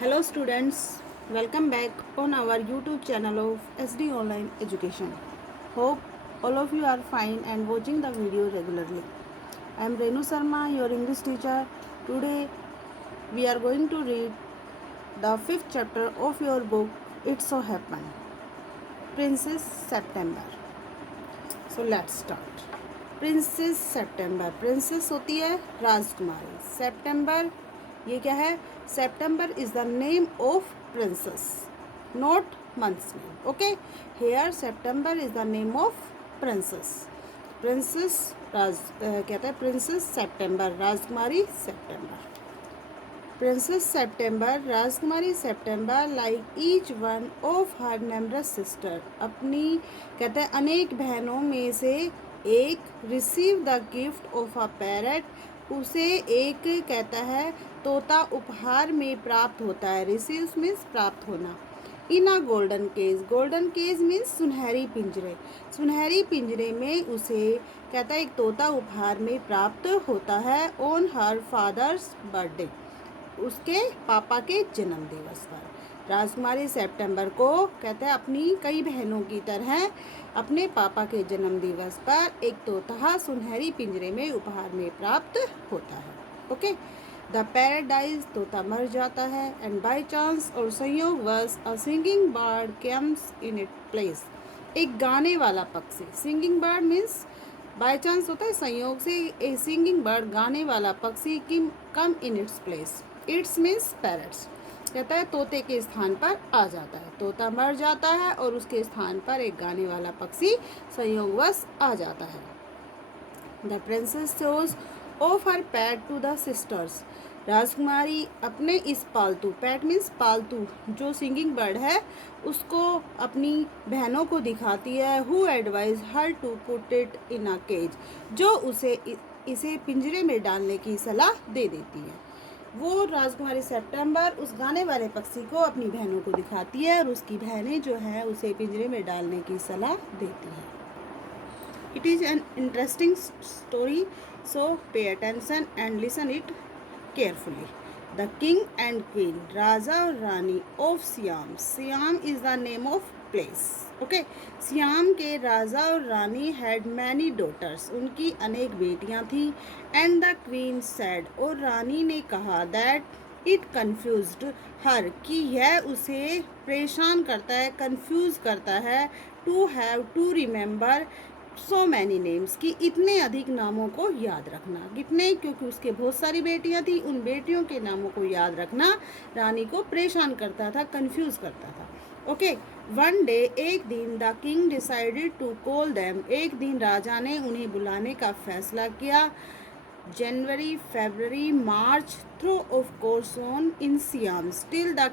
Hello students, welcome back on our YouTube channel of SD Online Education. Hope all of you are fine and watching the video regularly. I am Renu Sharma, your English teacher. Today we are going to read the 5th chapter of your book It So Happened, Princess September. So let's start. Princess September, princess होती है राजकुमारी. September ये क्या है? September is the name of princess, not month's name. Okay, here September is the name of princess. Princess कहते हैं princess September, राजकुमारी September. Princess September, राजकुमारी September like each one of her numerous sister, अपनी कहते हैं अनेक बहनों में से एक, receive the gift of a parrot, उसे एक कहता है तोता उपहार में प्राप्त होता है. रिसीव मीन्स प्राप्त होना. In a golden cage, golden cage means सुनहरी पिंजरे, सुनहरी पिंजरे में उसे कहता है एक तोता उपहार में प्राप्त होता है. ऑन हर फादर्स बर्थडे, उसके पापा के जन्म दिवस पर. राजकुमारी सेप्टेम्बर को कहते हैं अपनी कई बहनों की तरह अपने पापा के जन्म दिवस पर एक तोता सुनहरी पिंजरे में उपहार में प्राप्त होता है. ओके, द पैराडाइज, तोता मर जाता है. एंड बाई चांस और संयोगवश a singing bird comes in it place, एक गाने वाला पक्षी. Singing bird means by chance होता है, संयोग से ए सिंगिंग बर्ड गाने वाला पक्षी come in its place. Its means parrots, कहता है तोते के स्थान पर आ जाता है. तोता मर जाता है और उसके स्थान पर एक गाने वाला पक्षी संयोगवश आ जाता है. The princess shows of her PAT two the sisters, राजकुमारी अपने इस पालतू, पैट मीन्स पालतू, जो सिंगिंग बर्ड है उसको अपनी बहनों को दिखाती है. Who advise her to put it in a cage, जो उसे इसे पिंजरे में डालने की सलाह दे देती है. वो राजकुमारी सेप्टेम्बर उस गाने वाले पक्षी को अपनी बहनों को दिखाती है और उसकी बहनें जो है उसे पिंजरे में डालने की सलाह देती हैं. It is an interesting story, so pay attention and listen it carefully. The king and queen, राजा और रानी of Siam, Siam is the name of place. Okay, Siam के राजा और रानी हैड मैनी डॉटर्स, उनकी अनेक बेटियां थी. एंड द क्वीन सेड, और रानी ने कहा, दैट इट कन्फ्यूज्ड हर, कि यह उसे परेशान करता है, कन्फ्यूज करता है, to have to remember so many names, कि इतने अधिक नामों को याद रखना. कितने? क्योंकि उसके बहुत सारी बेटियां थी, उन बेटियों के नामों को याद रखना रानी को परेशान करता था, कंफ्यूज करता था. ओके, वन डे, एक दिन, the king decided to call them, एक दिन राजा ने उन्हें बुलाने का फैसला किया. January, February, March, through of course on in Siam, still the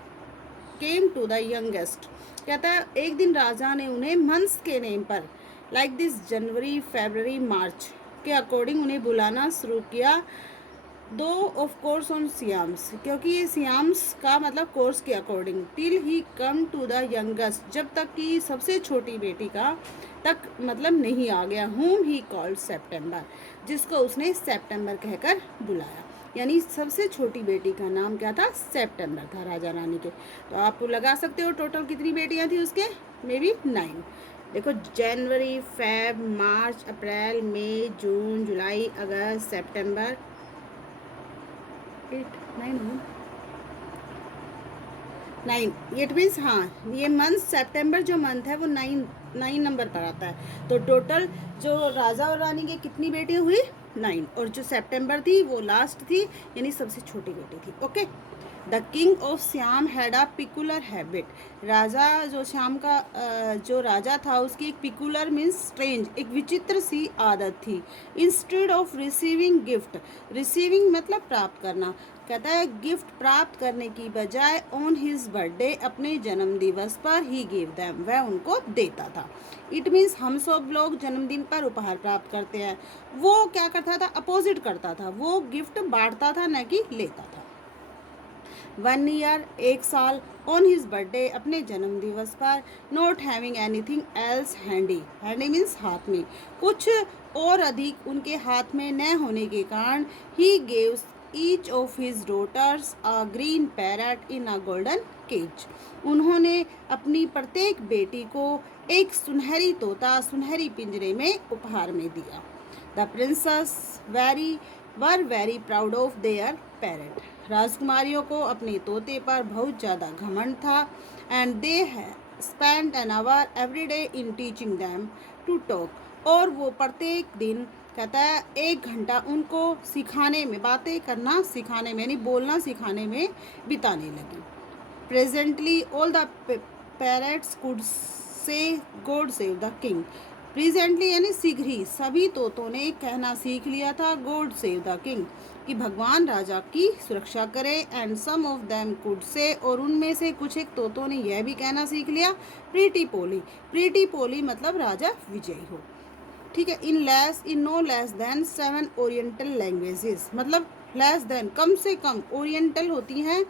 came to the youngest, कहता है एक दिन राजा ने उन्हें मंथ्स के नेम पर लाइक दिस जनवरी, फरवरी, मार्च के अकॉर्डिंग उन्हें बुलाना शुरू किया. दो ऑफ कोर्स ऑन सियाम्स, क्योंकि ये सियाम्स का मतलब कोर्स के according. Till he come to the youngest, जब तक कि सबसे छोटी बेटी का तक मतलब नहीं आ गया. होम ही कॉल्ड सेप्टेम्बर, जिसको उसने सेप्टेम्बर कहकर बुलाया. यानी सबसे छोटी बेटी का नाम क्या था? सेप्टेम्बर था राजा रानी के. तो आप लगा सकते हो टोटल कितनी बेटियां थी उसके, मे बी 9. देखो, जनवरी, फेब, मार्च, अप्रैल, मई, जून, जुलाई, अगस्त, सितंबर, 8, 9. इट मीन्स हाँ, ये मंथ सेप्टेम्बर जो मंथ है वो 9 नंबर पर आता है. तो टोटल जो राजा और रानी के कितनी बेटियां हुई? 9. और जो सेप्टेम्बर थी वो लास्ट थी, यानी सबसे छोटी बेटी थी. Okay, the king of Siam had a peculiar habit, राजा जो श्याम का जो राजा था उसकी एक पिकुलर मीन्स स्ट्रेंज, एक विचित्र सी आदत थी. Instead of receiving gift, receiving मतलब प्राप्त करना, कहता है गिफ्ट प्राप्त करने की बजाय ऑन हिज बर्थडे, अपने जन्म दिवस पर ही गिव देम, वह उनको देता था. इट मीन्स हम सब लोग जन्मदिन पर उपहार प्राप्त करते हैं, वो क्या करता था? अपोजिट करता था, वो गिफ्ट बांटता था न कि लेता था. 1 ईयर, 1 साल, ऑन हिज बर्थडे, अपने जन्म दिवस पर, not having anything else handy, handy means हाथ में, कुछ और अधिक उनके हाथ में न होने के कारण, ही गेव्स each of his daughters a green parrot in a golden cage. उन्होंने अपनी प्रत्येक बेटी को एक सुनहरी तोता सुनहरी पिंजरे में उपहार में दिया. The princess were very proud of their parrot. राजकुमारियों को अपने तोते पर बहुत ज़्यादा घमंड था. And they spent an hour every day in teaching them to talk. और वो प्रत्येक दिन कहता है 1 घंटा उनको सिखाने में, बातें करना सिखाने में, यानी बोलना सिखाने में बिताने लगी. Presently all the parrots could say God save the king. Presently यानी शीघ्र ही सभी तोतों ने कहना सीख लिया था गॉड सेव द किंग, कि भगवान राजा की सुरक्षा करे. And some of them could say, और उनमें से कुछ एक तोतों ने यह भी कहना सीख लिया प्रीटी पोली. प्रीटी पोली मतलब राजा विजयी हो. ठीक है. In no less than 7 oriental languages, मतलब लेस देन कम से कम, ओरिएंटल होती हैं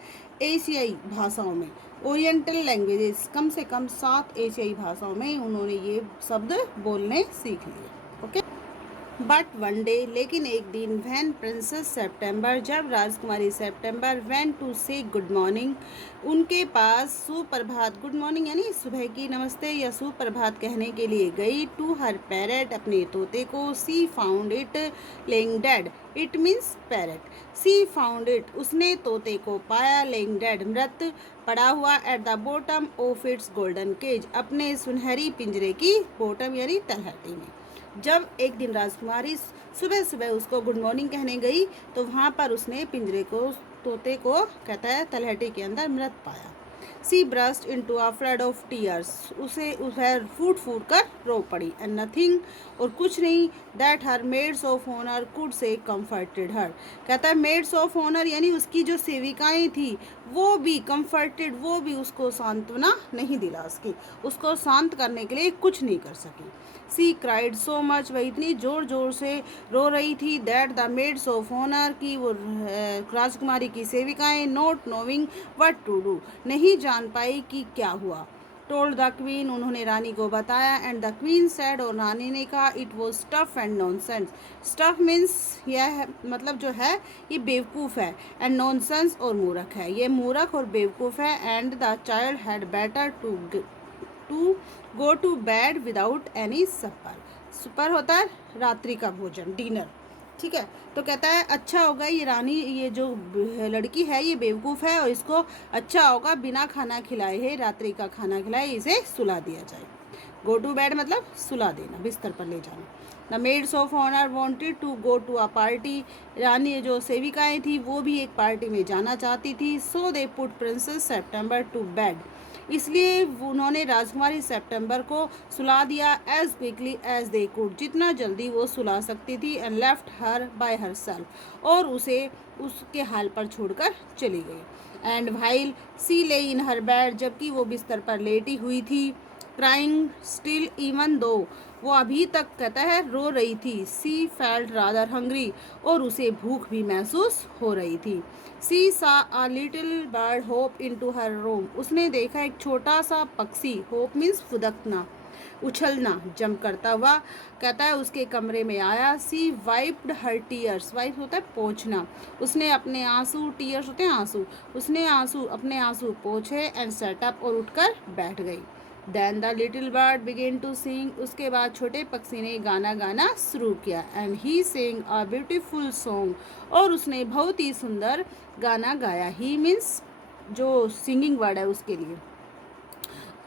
एशियाई भाषाओं में, ओरिएंटल लैंग्वेजेस कम से कम 7 एशियाई भाषाओं में उन्होंने ये शब्द बोलने सीख लिए. ओके. बट वन डे, लेकिन एक दिन, वैन प्रिंसेस सेप्टेम्बर, जब राजकुमारी सेप्टेम्बर वेंट टू से गुड मॉर्निंग, उनके पास सुप्रभात, गुड मॉर्निंग यानी सुबह की नमस्ते या सुप्रभात कहने के लिए गई. टू हर पैरट, अपने तोते को. She found it laying dead. It means parrot. She found it, उसने तोते को पाया. लेइंग डेड, मृत पड़ा हुआ. At the bottom of its golden cage, अपने सुनहरी पिंजरे की बॉटम यानी तलहटी में. जब एक दिन राजकुमारी सुबह सुबह उसको गुड मॉर्निंग कहने गई तो वहाँ पर उसने पिंजरे को, तोते को कहता है तलहटी के अंदर मृत पाया. She burst into a flood of tears, उसे फूट कर रो पड़ी. एंड नथिंग, और कुछ नहीं. That her maids of honour could say comforted her, कहता है मेड्स ऑफ ऑनर यानी उसकी जो सेविकाएं थी वो भी कम्फर्टेड, वो भी उसको सांत्वना नहीं दिला सकी, उसको शांत करने के लिए कुछ नहीं कर सकी. सी क्राइड सो मच, वह इतनी जोर जोर से रो रही थी. That the maids of honour, की वो राजकुमारी की सेविकाएं, not knowing what to do, नहीं जान पाई कि क्या हुआ. टोल्ड द क्वीन, उन्होंने रानी को बताया. एंड द क्वीन सेड, और रानी ने कहा it was stuff and nonsense. Stuff means यह मतलब जो है ये बेवकूफ़ है. एंड नॉनसेंस और मूर्ख है, ये मूर्ख और बेवकूफ़ है. And the child had better to go to bed without any supper. Supper होता है रात्रि का भोजन, डिनर. ठीक है. तो कहता है अच्छा होगा ये रानी, ये जो लड़की है ये बेवकूफ़ है और इसको अच्छा होगा बिना खाना खिलाए है, रात्रि का खाना खिलाए, इसे सुला दिया जाए. गो टू बेड मतलब सुला देना, बिस्तर पर ले जाना. The maids of honour wanted to go to a party, रानी जो सेविकाएं थी वो भी एक पार्टी में जाना चाहती थी. So they put princess September to bed, इसलिए उन्होंने राजकुमारी सेप्टेम्बर को सुला दिया. As quickly as they could, जितना जल्दी वो सुला सकती थी. And left her by herself, और उसे उसके हाल पर छोड़कर चली गई. एंड व्हाइल सी ले इन हर बेड, जबकि वो बिस्तर पर लेटी हुई थी. क्राइंग स्टिल इवन दो, वो अभी तक कहता है रो रही थी. सी फेल्ट रादर हंग्री, और उसे भूख भी महसूस हो रही थी. सी सा a little bird hope into her room, उसने देखा एक छोटा सा पक्षी, होप मीन्स फुदकना, उछलना, जंप करता हुआ, कहता है उसके कमरे में आया. सी वाइप्ड हर टीयर्स, वाइप होता है पोंछना, उसने अपने आंसू, टीयर्स होते हैं आंसू, उसने अपने आंसू पोंछे. एंड सेटअप, और उठकर बैठ गई. Then the little bird began to sing, उसके बाद छोटे पक्षी ने गाना गाना शुरू किया. And he sing a beautiful song, और उसने बहुत ही सुंदर गाना गाया. ही मीन्स जो सिंगिंग वर्ड है उसके लिए.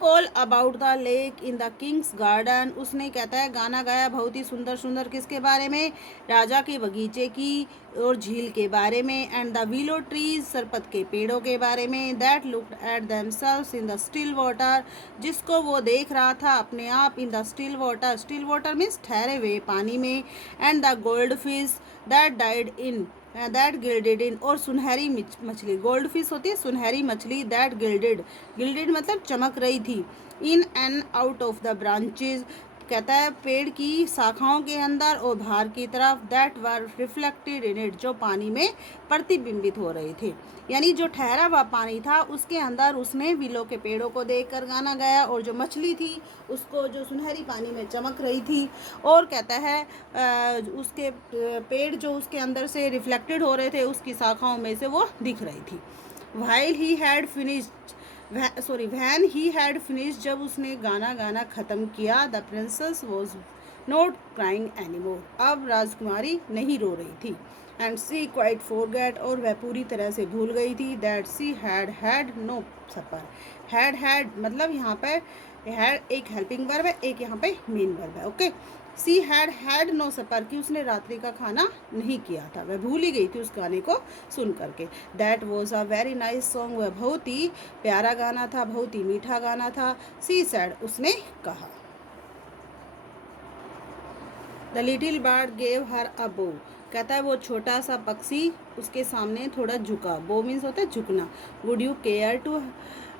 All about the lake in the king's garden, उसने कहता है गाना गाया बहुत ही सुंदर सुंदर, किसके बारे में, राजा के बगीचे की और झील के बारे में. एंड द विलो ट्रीज, सरपत के पेड़ों के बारे में. That looked at themselves in the still water, जिसको वो देख रहा था अपने आप in the still water. Still water means ठहरे हुए पानी में. And the goldfish that died in, that gilded in, और सुनहरी मछली, गोल्ड फिश होती है सुनहरी मछली. दैट गिल्डेड, गिल्डेड मतलब चमक रही थी. इन and out of the branches, कहता है पेड़ की शाखाओं के अंदर और बाहर की तरफ, that were reflected in it, जो पानी में प्रतिबिंबित हो रहे थे। यानी जो ठहरा हुआ पानी था उसके अंदर उसने विलो के पेड़ों को देखकर गाना गाया, और जो मछली थी उसको जो सुनहरी पानी में चमक रही थी, और कहता है उसके पेड़ जो उसके अंदर से रिफ्लेक्टेड हो रहे थे उसकी शाखाओं में से वो दिख रही थी। While he had finished when he had finish, जब उसने गाना गाना ख़त्म किया, the princess was not crying anymore, अब राजकुमारी नहीं रो रही थी। एंड सी क्वाइट फॉरगेट, और वह पूरी तरह से भूल गई थी, that she had had no supper. Had मतलब यहाँ पर हैड एक हेल्पिंग वर्ब है, एक यहाँ पे मेन वर्ब है। ओके, सी हैड नो सपर, कि उसने रात्रि का खाना नहीं किया था, वह भूल ही गई थी उस गाने को सुन करके। That was a very nice song, वह बहुत ही प्यारा गाना था, बहुत ही मीठा गाना था। सी सैड, उसने कहा। The little bird gave her a bow, कहता है वो छोटा सा पक्षी उसके सामने थोड़ा झुका। बो मीन्स होता है झुकना। Would you care to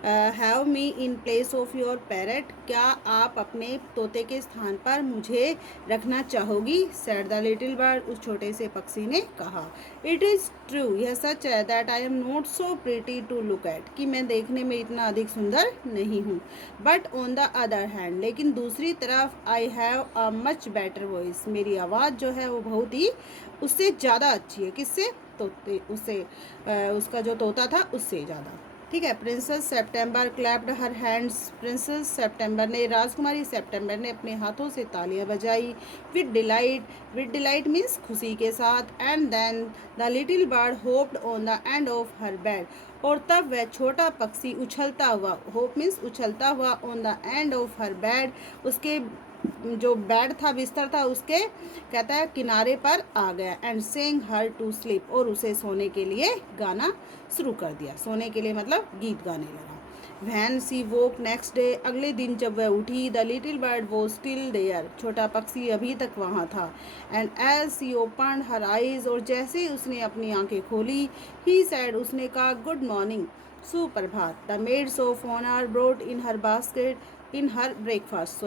have me in place of your parrot, क्या आप अपने तोते के स्थान पर मुझे रखना चाहोगी? सैड द लिटिल बर्ड, उस छोटे से पक्षी ने कहा। इट इज़ ट्रू, यह सच है, that I am not so pretty to look at, कि मैं देखने में इतना अधिक सुंदर नहीं हूँ। But on the other hand, लेकिन दूसरी तरफ, I have a much better voice, मेरी आवाज़ जो है वो बहुत ही उससे ज़्यादा अच्छी है। किससे? तोते, उससे उसका जो तोता था उससे ज़्यादा। ठीक है। Princess September clapped her hands, princess September ने, राजकुमारी सेप्टेम्बर ने अपने हाथों से तालियां बजाई। विद डिलाइट मीन्स खुशी के साथ। And then the little bird hopped on the end of her bed, और तब वह छोटा पक्षी उछलता हुआ, होप मीन्स उछलता हुआ, on the end of her bed, उसके जो बेड था, बिस्तर था, उसके कहता है किनारे पर आ गया। And sang her to sleep, और उसे सोने के लिए गाना शुरू कर दिया। सोने के लिए मतलब गीत गाने लगा। When she woke next day, अगले दिन जब वह उठी, the little bird was still there, छोटा पक्षी अभी तक वहाँ था। And as she open her eyes, और जैसे उसने अपनी आंखें खोली, ही सैड, उसने कहा, गुड मॉर्निंग, सुप्रभात। The maids of honour brought in her basket in her breakfast,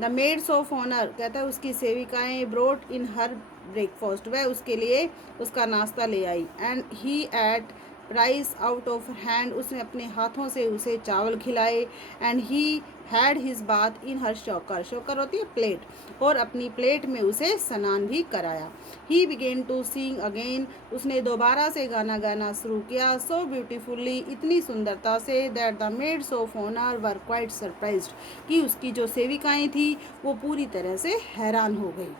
the maids of honour, कहता है उसकी सेविकाएं, ब्रोट इन हर ब्रेकफास्ट, वह उसके लिए उसका नाश्ता ले आई। And he ate rice out of hand, उसने अपने हाथों से उसे चावल खिलाए। And he had his bath in her saucer, saucer होती है प्लेट, और अपनी प्लेट में उसे स्नान भी कराया। He began to sing again, उसने दोबारा से गाना गाना शुरू किया। सो ब्यूटीफुल्ली, इतनी सुंदरता से, that the maids of honour were quite surprised, कि उसकी जो सेविकाएं थी वो पूरी तरह से हैरान हो गई।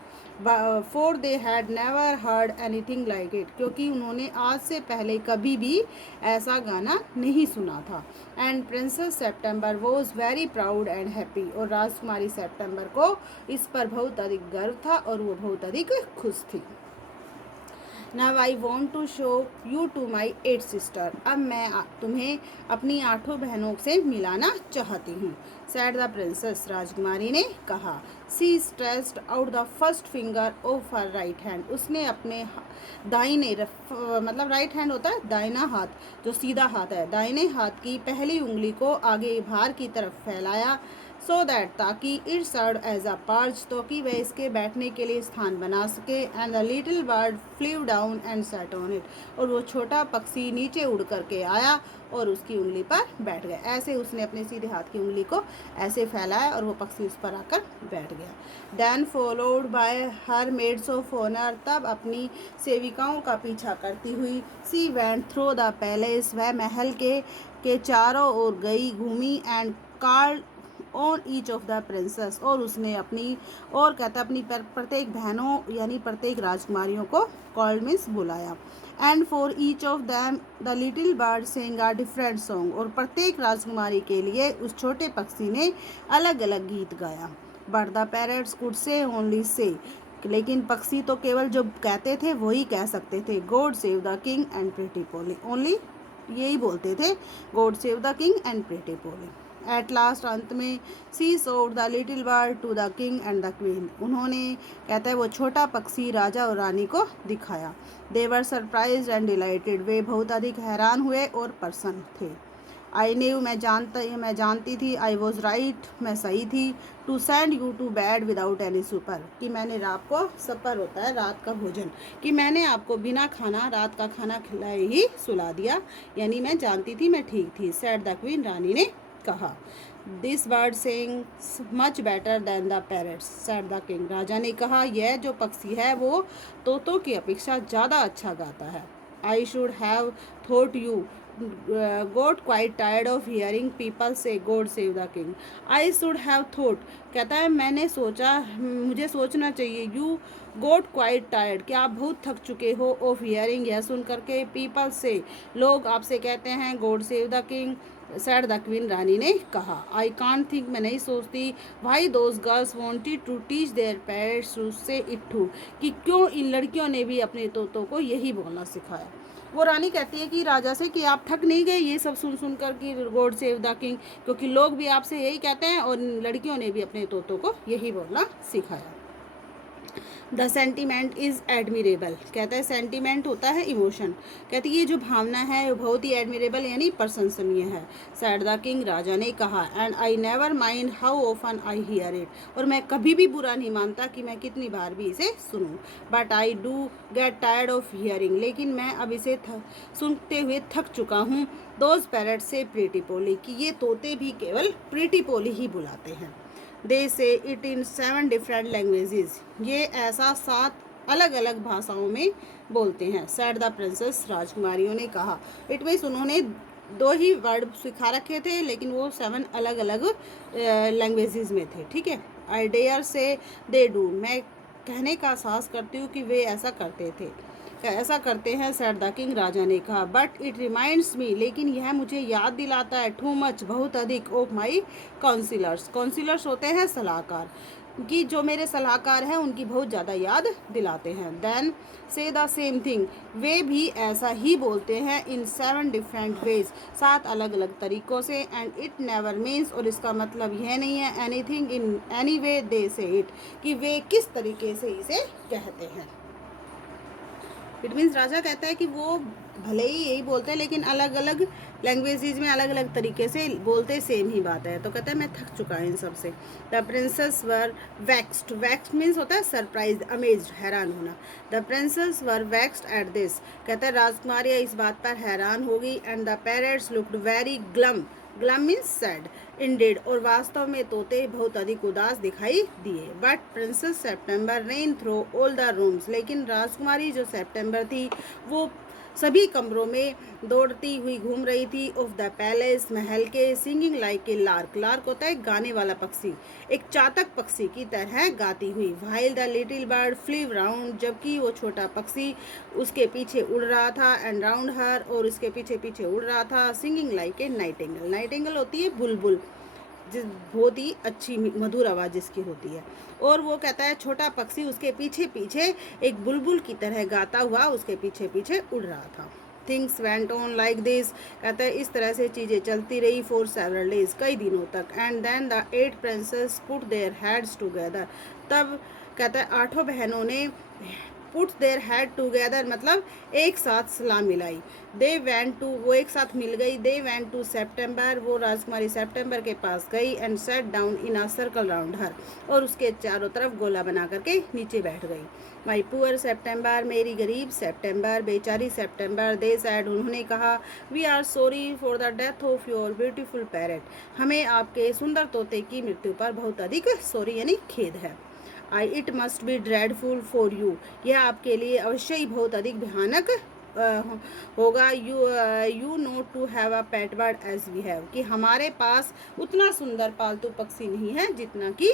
For they had never heard anything like it, क्योंकि उन्होंने आज से पहले कभी भी ऐसा गाना नहीं सुना था। And princess September was very proud and happy, और राजकुमारी सेप्टेम्बर को इस पर बहुत अधिक गर्व था और वो बहुत अधिक खुश थी। Now I want to show you to my 8 sister, अब मैं तुम्हें अपनी 8 बहनों से मिलाना चाहती हूँ। सैड द प्रिंसेस, राजकुमारी ने कहा। She stretched out the first finger of her right hand, उसने अपने दाहिने मतलब राइट हैंड होता है दाहिना हाथ, जो सीधा हाथ है, दाहिने हाथ की पहली उंगली को आगे बाहर की तरफ फैलाया। सो दैट, ताकि it serve as a perch, तो कि वह इसके बैठने के लिए स्थान बना सके। And the little bird flew down and sat on it, और वो छोटा पक्षी नीचे उड़ करके आया और उसकी उंगली पर बैठ गया। ऐसे उसने अपने सीधे हाथ की उंगली को ऐसे फैलाया और वो पक्षी उस पर आकर बैठ गया। Then followed by her maids of honour, तब अपनी सेविकाओं का पीछा करती हुई, she went through the palace, वह महल के चारों ओर गई, घूमी। And called on each of the princess, और उसने अपनी, और कहता अपनी प्रत्येक बहनों यानी प्रत्येक राजकुमारियों को कॉल्ड मीन्स बुलाया। And for each of them the little bird sang a different song, और प्रत्येक राजकुमारी के लिए उस छोटे पक्षी ने अलग अलग गीत गाया। But the parrots could say only say, लेकिन पक्षी तो केवल जो कहते थे वही कह सकते थे, God save the king and pretty Polly, only यही बोलते थे, God save the king and pretty Polly. At last, अंत में, she showed the little bird to the king and the queen, उन्होंने, कहता है वो छोटा पक्षी राजा और रानी को दिखाया। दे वर सरप्राइज एंड डिलाइटेड, वे बहुत अधिक हैरान हुए और प्रसन्न थे। आई न्यू, मैं जानती थी, आई वॉज राइट, मैं सही थी, to send you to bed without any supper, कि मैंने रात को सपर होता है रात का भोजन, कि मैंने आपको बिना खाना रात का खाना खिलाए ही सुला दिया, यानी मैं जानती थी, मैं ठीक थी। सेड द क्वीन, रानी ने कहा। This bird sings much better than the parrots, said the king, राजा ने कहा, यह जो पक्षी है वो तोतों की अपेक्षा ज़्यादा अच्छा गाता है। I should have thought you got quite tired of hearing people say God save the king. I should have thought, कहता है मैंने सोचा, मुझे सोचना चाहिए, यू गोट क्वाइट टायर्ड, क्या आप बहुत थक चुके हो, ऑफ हियरिंग, यह सुन करके, पीपल से, लोग आपसे कहते हैं, God save the king, said the queen, रानी ने कहा। आई कांट थिंक, मैं नहीं सोचती, why those girls wanted to teach their pets to say it too, कि क्यों इन लड़कियों ने भी अपने तोतों को यही बोलना सिखाया। वो रानी कहती है कि राजा से कि आप थक नहीं गए ये सब सुन सुन कर कि गॉड सेव द किंग, क्योंकि लोग भी आपसे यही कहते हैं और लड़कियों ने भी अपने तोतों को यही बोलना सिखाया। द सेंटीमेंट इज़ एडमिरेबल, कहता है सेंटीमेंट होता है इमोशन, कहती है ये जो भावना है वो बहुत ही एडमिरेबल यानी प्रशंसनीय है। सैड द किंग, राजा ने कहा, and I never mind how often I hear it, और मैं कभी भी बुरा नहीं मानता कि मैं कितनी बार भी इसे सुनूं, but I do get tired of hearing, लेकिन मैं अब इसे सुनते हुए थक चुका हूँ। दोज पैरट से प्रीटी पोली, कि ये तोते भी केवल प्रीटी पोली ही बुलाते हैं। दे से इट इन 7 डिफरेंट लैंग्वेजेस, ये ऐसा 7 अलग अलग भाषाओं में बोलते हैं। सैड द प्रिंसेस, राजकुमारियों ने कहा। इट मीन्स उन्होंने 2 ही वर्ड सिखा रखे थे लेकिन वो 7 अलग अलग लैंग्वेजेस में थे, ठीक है। आई डेयर से दे डू, मैं कहने का साहस करती हूँ कि वे ऐसा करते थे, ऐसा करते हैं। सैड द किंग, राजा ने कहा, बट इट रिमाइंड्स मी, लेकिन यह मुझे याद दिलाता है, टू मच, बहुत अधिक, ऑफ माई काउंसिलर्स, काउंसिलर्स होते हैं सलाहकार, कि जो मेरे सलाहकार हैं उनकी बहुत ज़्यादा याद दिलाते हैं। देन से द सेम थिंग, वे भी ऐसा ही बोलते हैं, इन 7 डिफरेंट वेज, 7 अलग अलग तरीक़ों से, एंड इट नेवर मीन्स, और इसका मतलब यह नहीं है, एनीथिंग इन एनी वे दे से इट, कि वे किस तरीके से इसे कहते हैं। इट मीन्स राजा कहता है कि वो भले ही यही बोलते हैं लेकिन अलग अलग लैंग्वेजेज में अलग अलग तरीके से बोलते, सेम ही बात है। तो कहता है मैं थक चुका हूँ इन सब से। The princess were vaxxed, vaxxed means होता है सरप्राइज, अमेज्ड, हैरान होना। The princess were vaxxed at this, कहता है राजकुमारियाँ इस बात पर हैरान होगी। And the parrots looked very glum, glum means sad, ended, और वास्तव में तोते बहुत अधिक उदास दिखाई दिए। But princess September rain through all the rooms, लेकिन राजकुमारी जो सेप्टेम्बर थी वो सभी कमरों में दौड़ती हुई घूम रही थी। ऑफ द पैलेस, महल के, singing like a lark, lark होता है गाने वाला पक्षी, एक चातक पक्षी की तरह गाती हुई। While the little bird flew round, जबकि वो छोटा पक्षी उसके पीछे उड़ रहा था। एंड राउंड हर, और उसके पीछे पीछे उड़ रहा था। Singing like a Nightingale, Nightingale होती है बुलबुल, जिस बहुत ही अच्छी मधुर आवाज़ जिसकी होती है। और वो कहता है छोटा पक्षी उसके पीछे पीछे एक बुलबुल की तरह गाता हुआ उसके पीछे पीछे उड़ रहा था। Things went on like this, कहता है इस तरह से चीज़ें चलती रही फॉर सेवरल डेज, कई दिनों तक। And then the 8 princess put their heads together, तब कहता है 8 बहनों ने पुट देयर हेड टुगेदर मतलब एक साथ सलाह मिलाई। दे वेंट टू, वो एक साथ मिल गई। दे वेंट टू सेप्टेम्बर, वो राजकुमारी सेप्टेम्बर के पास गई। And sat down in a circle round her, और उसके चारों तरफ गोला बना करके नीचे बैठ गई। माई पुअर सेप्टेम्बर, मेरी गरीब सेप्टेम्बर, बेचारी सेप्टेम्बर। दे सैड, उन्होंने कहा, we are sorry for the death of your beautiful parrot, हमें आपके सुंदर तोते की मृत्यु पर बहुत अधिक सॉरी यानी खेद है। I it must be dreadful for you, यह आपके लिए अवश्य ही बहुत अधिक भयानक होगा। You not to have a pet bird as we have, कि हमारे पास उतना सुंदर पालतू पक्षी नहीं है जितना कि,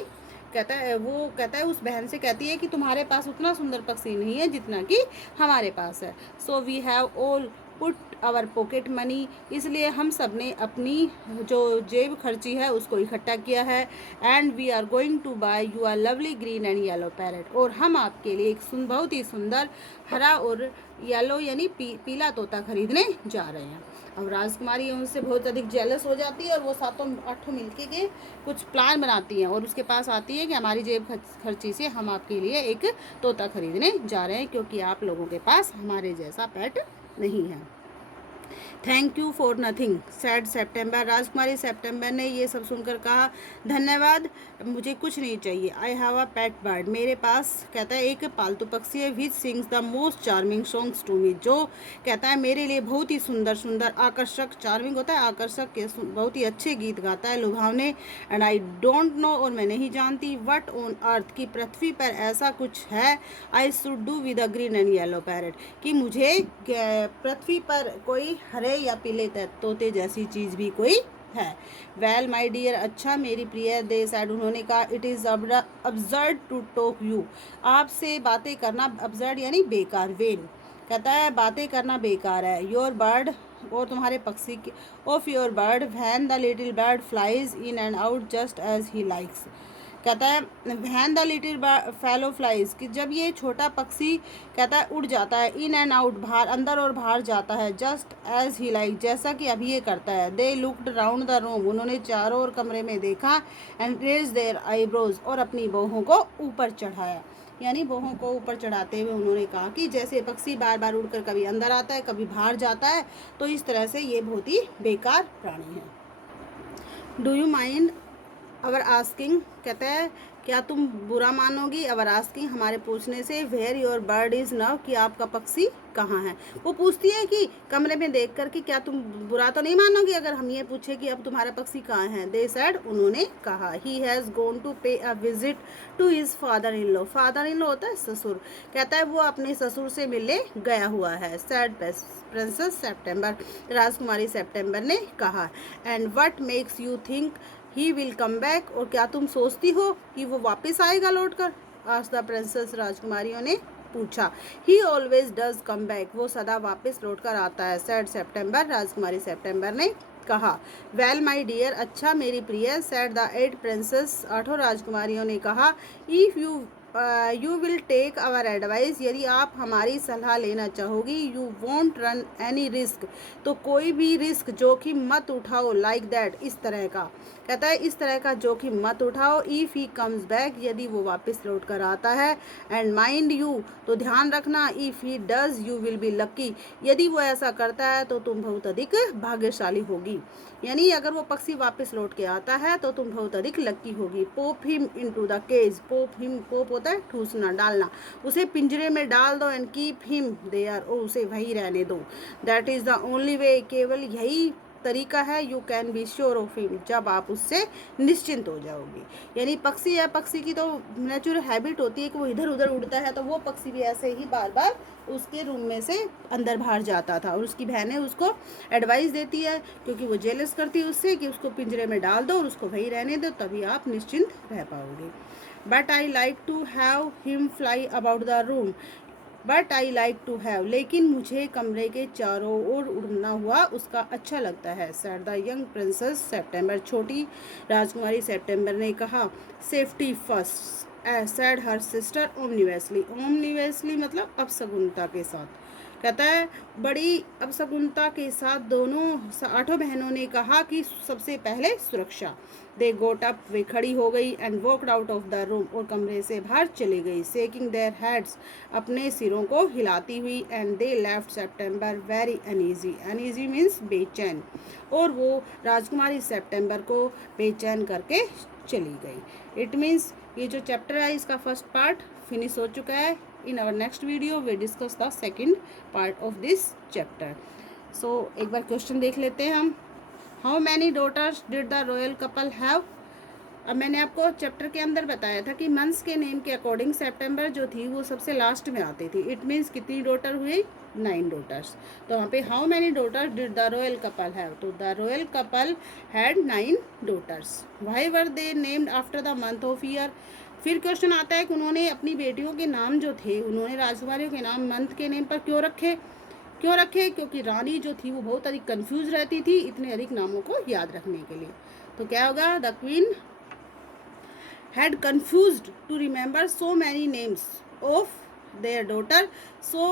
कहता है वो कहता है उस बहन से कहती है कि तुम्हारे पास उतना सुंदर पक्षी नहीं है जितना कि हमारे पास है। So we have all put our pocket money, इसलिए हम सब ने अपनी जो जेब खर्ची है उसको इकट्ठा किया है। And we are going to buy you are lovely green and yellow parrot, और हम आपके लिए एक बहुत ही सुंदर हरा और येलो यानी पीला तोता खरीदने जा रहे हैं। अब राजकुमारी उनसे बहुत अधिक जेलस हो जाती है और वो 7-8 मिलके के कुछ प्लान बनाती हैं और उसके पास आती है कि हमारी जेब खर्ची से हम आपके लिए एक तोता खरीदने जा रहे हैं क्योंकि आप लोगों के पास हमारे जैसा पेट नहीं है। Thank you for nothing sad September. राजकुमारी सेप्टेम्बर ने ये सब सुनकर कहा, धन्यवाद, मुझे कुछ नहीं चाहिए। आई हैव अ पेट बर्ड, मेरे पास कहता है एक पालतू पक्षी है, which sings the most charming songs to me, जो कहता है मेरे लिए बहुत ही सुंदर सुंदर आकर्षक, चार्मिंग होता है आकर्षक के, बहुत ही अच्छे गीत गाता है, लुभावने। एंड आई डोंट नो, और मैं नहीं जानती, वट ऑन अर्थ, की पृथ्वी पर ऐसा कुछ है, I should do with a green and yellow parrot, कि मुझे पृथ्वी पर कोई हरे या पीले तोते जैसी चीज़ भी कोई है। वेल माई डियर, अच्छा मेरी प्रिय, दे सैड, उन्होंने कहा, it is absurd to talk you, आपसे बातें करना, अब्सर्ड यानी बेकार, वेन कहता है बातें करना बेकार है, योर बर्ड, और तुम्हारे पक्षी of your bird, when the little bird flies in and out just as he likes, कहता है when the little fellow flies, कि जब ये छोटा पक्षी कहता है उड़ जाता है, इन एंड आउट, बाहर अंदर और बाहर जाता है, जस्ट एज ही लाइक, जैसा कि अभी ये करता है। They looked round the room, उन्होंने चारों ओर कमरे में देखा, एंड रेज देयर आईब्रोज, और अपनी बाहों को ऊपर चढ़ाया, यानी बाहों को ऊपर चढ़ाते हुए उन्होंने कहा कि जैसे पक्षी बार बार उड़कर कभी अंदर आता है कभी बाहर जाता है, तो इस तरह से ये बहुत ही बेकार प्राणी है। Do you mind our asking, कहता है क्या तुम बुरा मानोगी, अवर आस्किंग, हमारे पूछने से, where your bird is now, कि आपका पक्षी कहाँ है। वो पूछती है कि कमरे में देख कर कि क्या तुम बुरा तो नहीं मानोगी अगर हम ये पूछे कि अब तुम्हारा पक्षी कहाँ है। दे सेड, उन्होंने कहा, he has gone to pay a visit to his father in law, father in law होता है ससुर, कहता है वो अपने ससुर से मिलने गया हुआ है। सैड प्रिंसेस सेप्टेम्बर, राजकुमारी सेप्टेम्बर ने कहा, and what makes you think he will come back, और क्या तुम सोचती हो कि वो वापस आएगा लौट कर, आज द प्रिंसेस, राजकुमारियों ने पूछा। ही ऑलवेज डज कम बैक, वो सदा वापस लौट कर आता है। सैड सेप्टेम्बर, राजकुमारी सेप्टेम्बर ने कहा। वेल माई डियर, अच्छा मेरी प्रिय, सैड द 8 प्रिंसेस, 8 राजकुमारियों ने कहा, if you will take our advice, यदि आप हमारी सलाह लेना चाहोगी, you won't run any risk, तो कोई भी रिस्क, जोखिम मत उठाओ, लाइक दैट, इस तरह का, कहता है इस तरह का जोखिम मत उठाओ। इफ़ ही कम्स बैक, यदि वो वापस लौट कर आता है, एंड माइंड यू, तो ध्यान रखना, if he does you will be lucky, यदि वो ऐसा करता है तो तुम बहुत अधिक भाग्यशाली होगी, यानी अगर वो पक्षी वापस लौट के आता है तो तुम बहुत अधिक लकी होगी। Pop him into the cage, pop होता है ठूसना, डालना, उसे पिंजरे में डाल दो, एंड कीप हिम देयर, और उसे वही रहने दो। That is the only way, केवल यही तरीका है, you can be sure of him, जब आप उससे निश्चिंत हो जाओगी। यानी पक्षी है, पक्षी की तो नेचुरल हैबिट होती है कि वो इधर उधर उड़ता है, तो वो पक्षी भी ऐसे ही बार बार उसके रूम में से अंदर बाहर जाता था, और उसकी बहनें उसको एडवाइस देती है, क्योंकि वो जेलस करती है उससे, कि उसको पिंजरे में डाल दो और उसको वहीं रहने दो, तभी आप निश्चिंत रह पाओगे। But I like to have him fly about the room, but I like to have, लेकिन मुझे कमरे के चारों ओर उड़ना हुआ उसका अच्छा लगता है। Said the young princess September, छोटी राजकुमारी सेप्टेम्बर ने कहा। Safety first, said her sister ominously, ominously मतलब अपशगुनता के साथ, कहता है बड़ी अपशगुनता के साथ दोनों 8 बहनों ने कहा कि सबसे पहले सुरक्षा। दे गोट अप, वे खड़ी हो गई, and walked out of the room, और कमरे से बाहर चली गई, शेकिंग देयर हेड्स, अपने सिरों को हिलाती हुई, and they left September very uneasy, uneasy means बेचैन, और वो राजकुमारी सेप्टेम्बर को बेचैन करके चली गई। इट मीन्स ये जो चैप्टर है इसका फर्स्ट पार्ट फिनिश हो चुका है। In our next video we discuss the second part of this chapter. So एक बार क्वेश्चन देख लेते हैं हम। How many daughters did the royal couple have? अब मैंने आपको चैप्टर के अंदर बताया था कि मंथ्स के नेम के अकॉर्डिंग सेप्टेम्बर जो थी वो सबसे लास्ट में आती थी। इट मीन्स कितनी डॉटर हुई? 9 डॉटर्स। तो वहाँ पे how many daughters did the royal couple have? तो the royal couple had 9 daughters. Why were they named after the month of year? फिर क्वेश्चन आता है कि उन्होंने अपनी बेटियों के नाम जो थे, उन्होंने राजकुमारियों के नाम मंथ के नेम पर क्यों रखे? क्योंकि रानी जो थी वो बहुत अधिक कंफ्यूज रहती थी इतने अधिक नामों को याद रखने के लिए। तो क्या होगा? The queen had confused to remember so many names of their daughter, so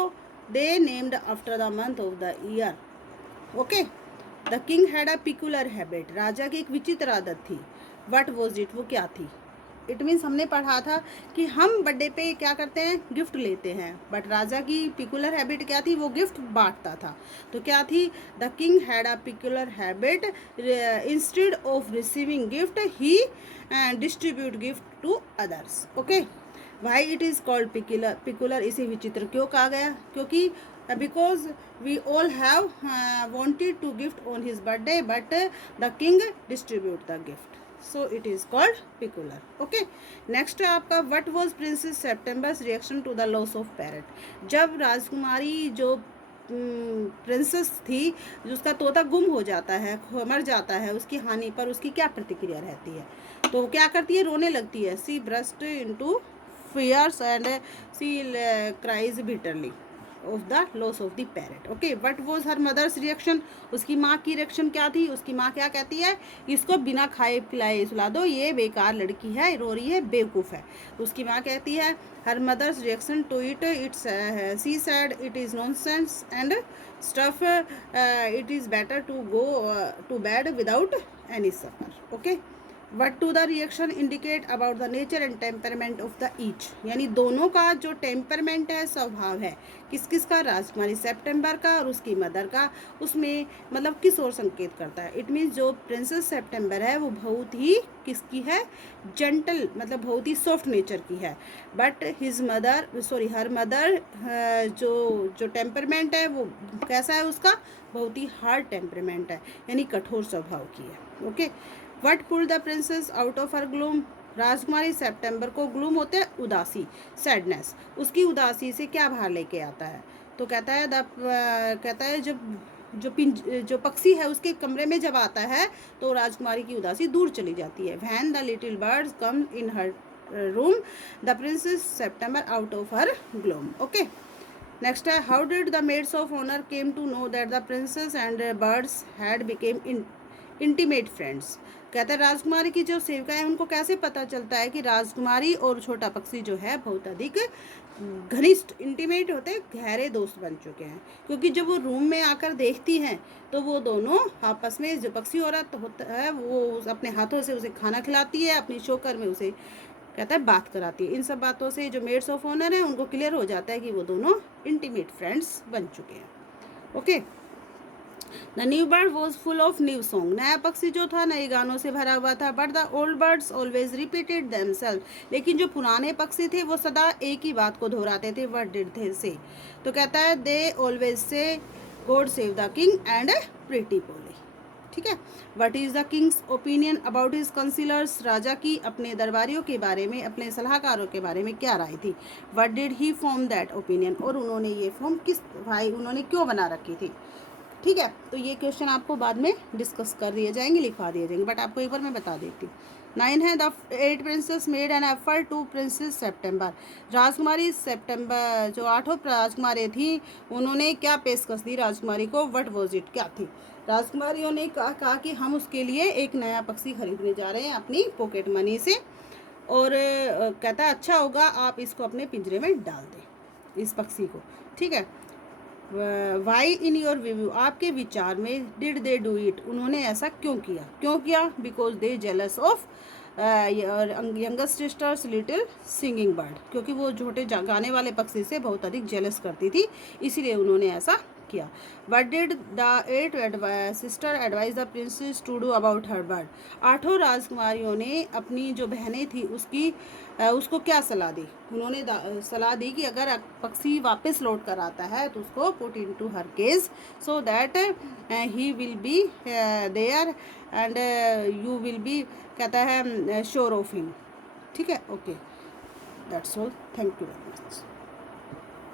they named after the month of the year. Okay. The king had a peculiar habit. राजा की एक विचित्र आदत थी. What was it? वो क्या थी? It means हमने पढ़ा था कि हम बर्थडे पे क्या करते हैं, गिफ्ट लेते हैं, बट राजा की पिकुलर हैबिट क्या थी, वो गिफ्ट बांटता था। तो क्या थी, the king had a peculiar habit, instead of receiving gift he distribute gift to others. Okay, why it is called peculiar, peculiar इसे विचित्र क्यों कहा गया, क्योंकि because we all have wanted to gift on his birthday but the king distribute the gift, so it is called peculiar. Okay, next है आपका what was princess September's reaction to the loss of parrot। जब राजकुमारी जो princess थी, जिसका तोता गुम हो जाता है, मर जाता है, उसकी हानि पर उसकी क्या प्रतिक्रिया रहती है, तो क्या करती है, रोने लगती है। She burst into fears and she cries bitterly of the loss of the parrot. Okay, what was her mother's reaction, उसकी माँ की रिएक्शन क्या थी, उसकी माँ क्या कहती है, इसको बिना खाए पिलाए सुला दो, ये बेकार लड़की है, रो रही है, बेवकूफ़ है। उसकी माँ कहती है, her mother's reaction to it, it's she said it is nonsense and stuff, it is better to go to bed without any supper. Okay, what to the reaction indicate about the nature and temperament of the each, यानी दोनों का जो temperament है, स्वभाव है, किस किस का, राजकुमारी सेप्टेम्बर का और उसकी मदर का, उसमें मतलब किस ओर संकेत करता है। इट मीन्स जो प्रिंसेस सेप्टेम्बर है वो बहुत ही किसकी है, जेंटल, मतलब बहुत ही सॉफ्ट नेचर की है, but his mother sorry her mother जो टेम्परमेंट है वो कैसा है, उसका बहुत ही हार्ड टेम्परमेंट है, यानी कठोर स्वभाव की है। Okay, what pulled the princess out of her gloom, Rajkumari September को ग्लूम होते हैं उदासी, सैडनेस, उसकी उदासी से क्या बाहर लेके आता है, तो कहता है जो पक्षी है उसके कमरे में जब आता है तो राजकुमारी की उदासी दूर चली जाती है। When the little birds come in her room the princess September out of her gloom. Okay, next है, how did the maids of honour came to know that the princess and birds had become intimate friends. कहते हैं राजकुमारी की जो सेविकाएं हैं उनको कैसे पता चलता है कि राजकुमारी और छोटा पक्षी जो है बहुत अधिक घनिष्ठ, इंटीमेट होते गहरे दोस्त बन चुके हैं, क्योंकि जब वो रूम में आकर देखती हैं तो वो दोनों आपस में, जो पक्षी औरत होता है वो अपने हाथों से उसे खाना खिलाती है, अपनी शोकर में उसे कहता है बात कराती है। इन सब बातों से जो मेड्स ऑफ ऑनर हैं उनको क्लियर हो जाता है कि वो दोनों इंटीमेट फ्रेंड्स बन चुके हैं। Okay, the new bird was full of new song, नया पक्षी जो था नए गानों से भरा हुआ था, but the old birds always repeated themselves, लेकिन जो पुराने पक्षी थे वो सदा एक ही बात को दोहराते थे, व्हाट डिड दे से, तो कहता है they always say God save the king and pretty Polly. ठीक है, what is the king's opinion about his councillors, राजा की अपने दरबारियों के बारे में, अपने सलाहकारों के बारे में क्या राय थी, what did he form that opinion, और उन्होंने ये फॉर्म किस भाई उन्होंने क्यों बना रखी थी। ठीक है, तो ये क्वेश्चन आपको बाद में डिस्कस कर दिए जाएंगे, लिखवा दिए जाएंगे, बट आपको एक बार मैं बता देती हूँ। 9 है, the 8 princess made an effort to princess September, राजकुमारी सेप्टेम्बर जो 8 राजकुमारी थी उन्होंने क्या पेशकश दी राजकुमारी को, व्हाट वाज इट, क्या थी, राजकुमारियों ने कहा कि हम उसके लिए एक नया पक्षी खरीदने जा रहे हैं अपनी पॉकेट मनी से, और कहता है अच्छा होगा आप इसको अपने पिंजरे में डाल दें, इस पक्षी को। ठीक है, वाई इन योर व्यू, आपके विचार में, डिड दे डू इट, उन्होंने ऐसा क्यों किया, because they jealous of youngest sisters little singing bird, क्योंकि वो छोटे गाने वाले पक्षी से बहुत अधिक जेलस करती थी, इसीलिए उन्होंने ऐसा किया। What did the 8 sister advise the princess to do about her bird, 8 राजकुमारियों ने अपनी जो बहनें थी उसको क्या सलाह दी, उन्होंने सलाह दी कि अगर पक्षी वापस लौट कर आता है तो उसको put into her cage so that he will be there and you will be, कहता है श्योर ऑफ हिम। ठीक है, okay, that's all, thank you very much.